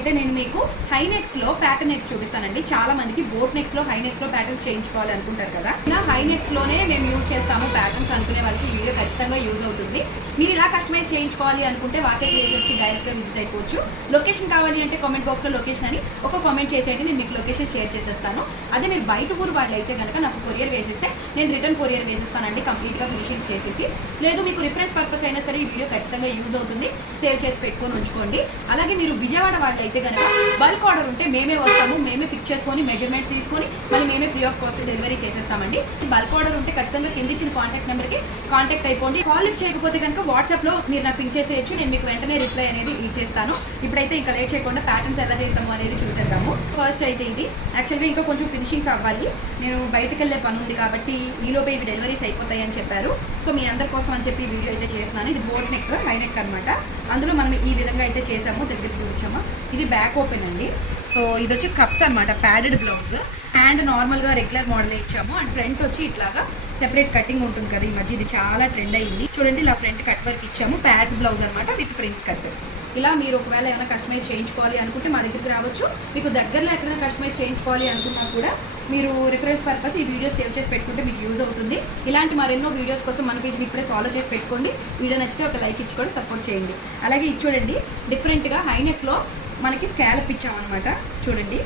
అయితే నేను మీకు హై నెక్స్ లో ప్యాటర్న్ నెక్స్ చూపిస్తానండి. చాలా మందికి బోట్ నెక్స్ లో హై నెక్స్ లో ప్యాటర్న్స్ చేయించుకోవాలి అనుకుంటారు కదా. ఇలా హై నెక్స్ లోనే మేము యూజ్ చేస్తాము ప్యాటర్న్స్ అనుకునే వాళ్ళకి ఈ వీడియో ఖచ్చితంగా యూజ్ అవుతుంది. మీరు ఇలా కస్టమైజ్ చేయించుకోవాలి అనుకుంటే వాకే క్రియేషన్స్ కి డైరెక్ట్ గా విజిట్ అయిపోవచ్చు. లొకేషన్ కావాలి అంటే కామెంట్ బాక్స్ లో లొకేషన్ అని ఒక కామెంట్ చేసేయండి, నేను మీకు లొకేషన్ షేర్ చేసేస్తాను. అదే మీరు బయట ఊరు వాళ్ళు అయితే కనుక నాకు కొరియర్ వేసేస్తే నేను రిటర్న్ కొరియర్ వేసేస్తానండి, కంప్లీట్ గా ఫినిషింగ్ చేసేసి. లేదు మీకు రిఫరెన్స్ పర్పస్ అయినా సరే ఈ వీడియో ఖచ్చితంగా యూజ్ అవుతుంది, సేవ్ చేసి పెట్టుకొని ఉంచుకోండి. అలాగే మీరు విజయవాడ వాళ్ళు అయితే కనుక బల్క్ ఆర్డర్ ఉంటే మేమే వస్తాము, మేమే పిక్ చేసుకొని మెజర్మెంట్స్ తీసుకొని మళ్ళీ మేమే ఫ్రీ ఆఫ్ కాస్ట్ డెలివరీ చేసేస్తామండి. బల్క్ ఆర్డర్ ఉంటే ఖచ్చితంగా కింద ఇచ్చిన కాంటాక్ట్ నెంబర్కి కాంటాక్ట్ అయిపోండి. కాల్ లిఫ్ట్ చేయకపోతే కనుక వాట్సాప్లో మీరు నాకు పింక్ చేసేయచ్చు, నేను మీకు వెంటనే రిప్లై అనేది ఇచ్చేస్తాను. ఇప్పుడైతే ఇంకా లేట్ చేయకుండా ప్యాటర్న్స్ ఎలా చేస్తాము అనేది చూసేద్దాము. ఫస్ట్ అయితే ఇది యాక్చువల్గా ఇంకా కొంచెం ఫినిషింగ్స్ అవ్వాలి, నేను బయటకు వెళ్ళే పని ఉంది కాబట్టి ఈలోపే ఇవి డెలివరీస్ అయిపోతాయి అని చెప్పారు. సో మీ అందరి కోసం అని చెప్పి వీడియో అయితే చేస్తున్నాను. ఇది బోట్ నెక్ హై నెక్ అనమాట. అందులో మనం ఈ విధంగా అయితే చేసాము, దగ్గర చూపించాము. ఇది బ్యాక్ ఓపెన్ అండి. సో ఇది వచ్చి కప్స్ అనమాట, ప్యాడెడ్ బ్లౌజ్. హ్యాండ్ నార్మల్గా రెగ్యులర్ మోడల్ ఇచ్చాము అండ్ ఫ్రంట్ వచ్చి ఇట్లాగా సెపరేట్ కటింగ్ ఉంటుంది కదా, ఈ మధ్య ఇది చాలా ట్రెండ్ అయ్యింది చూడండి. ఇలా ఫ్రంట్ కట్ వర్క్ ఇచ్చాము, ప్యాడ్ బ్లౌజ్ అనమాట విత్ ప్రిన్స్ కట్. ఇలా మీరు ఒకవేళ ఏమైనా కస్టమైజ్ చేయించుకోవాలి అనుకుంటే మా దగ్గరికి రావచ్చు. మీకు దగ్గరలో ఎక్కడైనా కస్టమైజ్ చేయించుకోవాలి అనుకున్నా కూడా మీరు రిఫరెన్స్ పర్పస్ ఈ వీడియో సేవ్ చేసి పెట్టుకుంటే మీకు యూజ్ అవుతుంది. ఇలాంటి మరెన్నో వీడియోస్ కోసం మన పేజ్ని ఇప్పుడే ఫాలో చేసి పెట్టుకోండి. వీడియో నచ్చితే ఒక లైక్ ఇచ్చి కూడా సపోర్ట్ చేయండి. అలాగే ఇది చూడండి, డిఫరెంట్గా హై నెక్లో మనకి స్కాలప్ ఇచ్చామన్నమాట. చూడండి,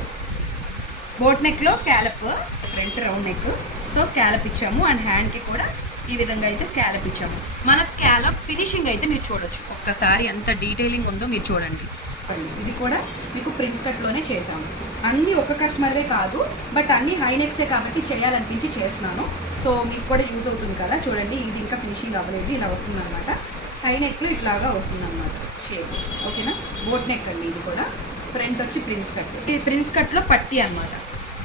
బోట్ నెక్లో scallop, front round neck, so scallop ఇచ్చాము అండ్ హ్యాండ్కి కూడా ఈ విధంగా అయితే స్కాలప్ ఇచ్చాము. మన స్కాలప్ ఫినిషింగ్ అయితే మీరు చూడొచ్చు, ఒక్కసారి ఎంత డీటెయిలింగ్ ఉందో మీరు చూడండి. ఇది కూడా మీకు ప్రిన్స్ కట్లోనే చేసాము. అన్నీ ఒక కస్టమర్వే కాదు, బట్ అన్నీ హై నెక్సే కాబట్టి చేయాలనిపించి చేస్తున్నాను. సో మీకు కూడా యూజ్ అవుతుంది కదా. చూడండి, ఇది ఇంకా ఫినిషింగ్ అవ్వలేదు, ఇలా వస్తుంది అనమాట. హై నెక్లో ఇట్లాగా వస్తుంది అనమాట షేప్, ఓకేనా. బోట్ నెక్ అండి ఇది కూడా. ఫ్రంట్ వచ్చి ప్రిన్స్ కట్, ఇది ప్రిన్స్ కట్లో పట్టి అనమాట.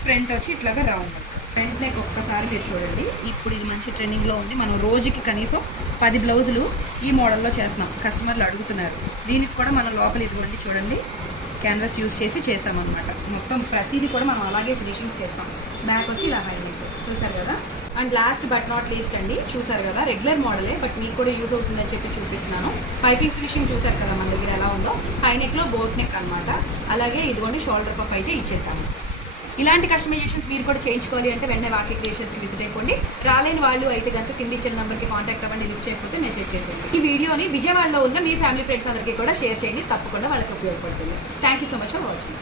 ఫ్రంట్ వచ్చి ఇట్లాగా రౌండ్. ఫ్రంట్ నెక్ ఒక్కసారి మీరు చూడండి, ఇప్పుడు ఇది మంచి ట్రెండింగ్లో ఉంది. మనం రోజుకి కనీసం 10 బ్లౌజులు ఈ మోడల్లో చేస్తున్నాం, కస్టమర్లు అడుగుతున్నారు. దీనికి కూడా మనం లోపల ఇదిగోండి చూడండి, క్యాన్వాస్ యూజ్ చేసి చేసామన్నమాట. మొత్తం ప్రతిదీ కూడా మనం అలాగే ఫినిషింగ్స్ చేస్తాం. బ్యాక్ వచ్చి ఇలా హై నెక్ చూసారు కదా. And last but not least అండి, చూసారు కదా రెగ్యులర్ మోడలే బట్ మీకు కూడా యూజ్ అవుతుందని చెప్పి చూపిస్తున్నాను. పైపింగ్ ఫినిషింగ్ చూసారు కదా మన దగ్గర ఎలా ఉందో. హై నెక్లో బోట్ నెక్ అనమాట. అలాగే ఇదిగోండి షోల్డర్ పఫ్ అయితే ఇచ్చేసాము. ఇలాంటి కస్టమైజేషన్స్ మీరు కూడా చేయించుకోవాలి అంటే వెంటనే వాకే క్రియేషన్స్కి విజిట్ అయిపోండి. రాలేని వాళ్ళు అయితే కనుక కింద ఇచ్చిన నెంబర్కి కాంటాక్ట్ అవ్వండి, లిఫ్ట్ చేయకపోతే మెసేజ్ చేసేయండి. ఈ వీడియోని విజయవాడలో ఉన్న మీ ఫ్యామిలీ ఫ్రెండ్స్ అందరికీ కూడా షేర్ చేయండి, తప్పకుండా వాళ్ళకి ఉపయోగపడుతుంది. Thank you so much for watching.